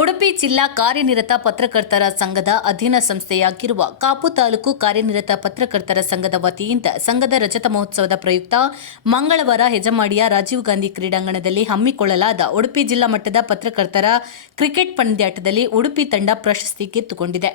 ಉಡುಪಿ ಜಿಲ್ಲಾ ಕಾರ್ಯನಿರತ ಪತ್ರಕರ್ತರ ಸಂಘದ ಅಧೀನ ಸಂಸ್ಥೆಯಾಗಿರುವ ಕಾಪು ತಾಲೂಕು ಕಾರ್ಯನಿರತ ಪತ್ರಕರ್ತರ ಸಂಘದ ವತಿಯಿಂದ ಸಂಘದ ರಜತ ಮಹೋತ್ಸವದ ಪ್ರಯುಕ್ತ ಮಂಗಳವಾರ ಹೆಜಮಾಡಿಯ ರಾಜೀವ್ ಗಾಂಧಿ ಕ್ರೀಡಾಂಗಣದಲ್ಲಿ ಹಮ್ಮಿಕೊಳ್ಳಲಾದ ಉಡುಪಿ ಜಿಲ್ಲಾ ಮಟ್ಟದ ಪತ್ರಕರ್ತರ ಕ್ರಿಕೆಟ್ ಪಂದ್ಯಾಟದಲ್ಲಿ ಉಡುಪಿ ತಂಡ ಪ್ರಶಸ್ತಿ ಗೆದ್ದುಕೊಂಡಿದೆ.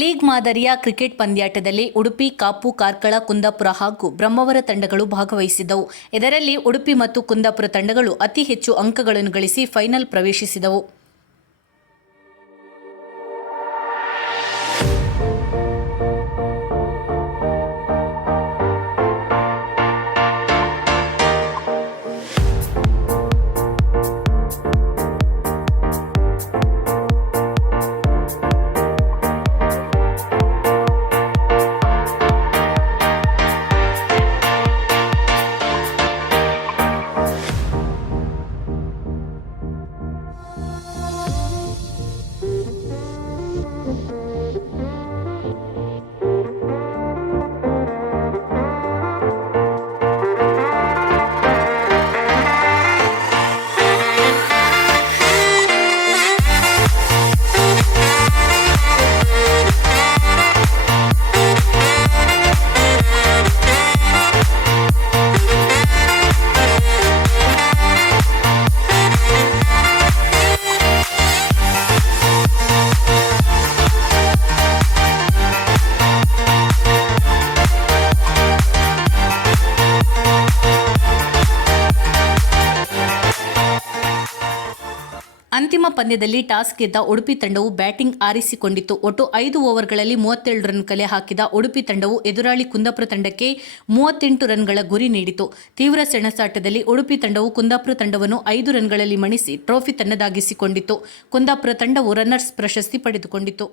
ಲೀಗ್ ಮಾದರಿಯ ಕ್ರಿಕೆಟ್ ಪಂದ್ಯಾಟದಲ್ಲಿ ಉಡುಪಿ, ಕಾಪು, ಕಾರ್ಕಳ, ಕುಂದಾಪುರ ಹಾಗೂ ಬ್ರಹ್ಮವರ ತಂಡಗಳು ಭಾಗವಹಿಸಿದ್ದವು. ಇದರಲ್ಲಿ ಉಡುಪಿ ಮತ್ತು ಕುಂದಾಪುರ ತಂಡಗಳು ಅತಿ ಹೆಚ್ಚು ಅಂಕಗಳನ್ನು ಗಳಿಸಿ ಫೈನಲ್ ಪ್ರವೇಶಿಸಿದವು. ಅಂತಿಮ ಪಂದ್ಯದಲ್ಲಿ ಟಾಸ್ ಗೆದ್ದ ಉಡುಪಿ ತಂಡವು ಬ್ಯಾಟಿಂಗ್ ಆರಿಸಿಕೊಂಡಿತ್ತು. ಒಟ್ಟು ಐದು ಓವರ್ಗಳಲ್ಲಿ ಮೂವತ್ತೇಳು ರನ್ ಕಲೆ ಹಾಕಿದ ಉಡುಪಿ ತಂಡವು ಎದುರಾಳಿ ಕುಂದಾಪುರ ತಂಡಕ್ಕೆ ಮೂವತ್ತೆಂಟು ರನ್ಗಳ ಗುರಿ ನೀಡಿತು. ತೀವ್ರ ಸೆಣಸಾಟದಲ್ಲಿ ಉಡುಪಿ ತಂಡವು ಕುಂದಾಪುರ ತಂಡವನ್ನು ಐದು ರನ್ಗಳಲ್ಲಿ ಮಣಿಸಿ ಟ್ರೋಫಿ ತನ್ನದಾಗಿಸಿಕೊಂಡಿತು ಕುಂದಾಪುರ ತಂಡವು ರನ್ನರ್ಸ್ ಪ್ರಶಸ್ತಿ ಪಡೆದುಕೊಂಡಿತು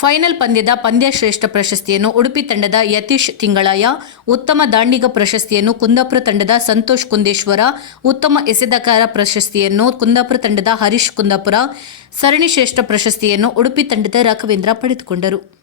ಫೈನಲ್ ಪಂದ್ಯದ ಪಂದ್ಯಶ್ರೇಷ್ಠ ಪ್ರಶಸ್ತಿಯನ್ನು ಉಡುಪಿ ತಂಡದ ಯತೀಶ್ ತಿಂಗಳಾಯ ಉತ್ತಮ ದಾಂಡಿಗ ಪ್ರಶಸ್ತಿಯನ್ನು ಕುಂದಾಪುರ ತಂಡದ ಸಂತೋಷ್ ಕುಂದೇಶ್ವರ, ಉತ್ತಮ ಎಸೆದಕಾರ ಪ್ರಶಸ್ತಿಯನ್ನು ಕುಂದಾಪುರ ತಂಡದ ಹರೀಶ್ ಕುಂದಾಪುರ, ಸರಣಿ ಶ್ರೇಷ್ಠ ಪ್ರಶಸ್ತಿಯನ್ನು ಉಡುಪಿ ತಂಡದ ರಾಘವೇಂದ್ರ ಪಡೆದುಕೊಂಡರು.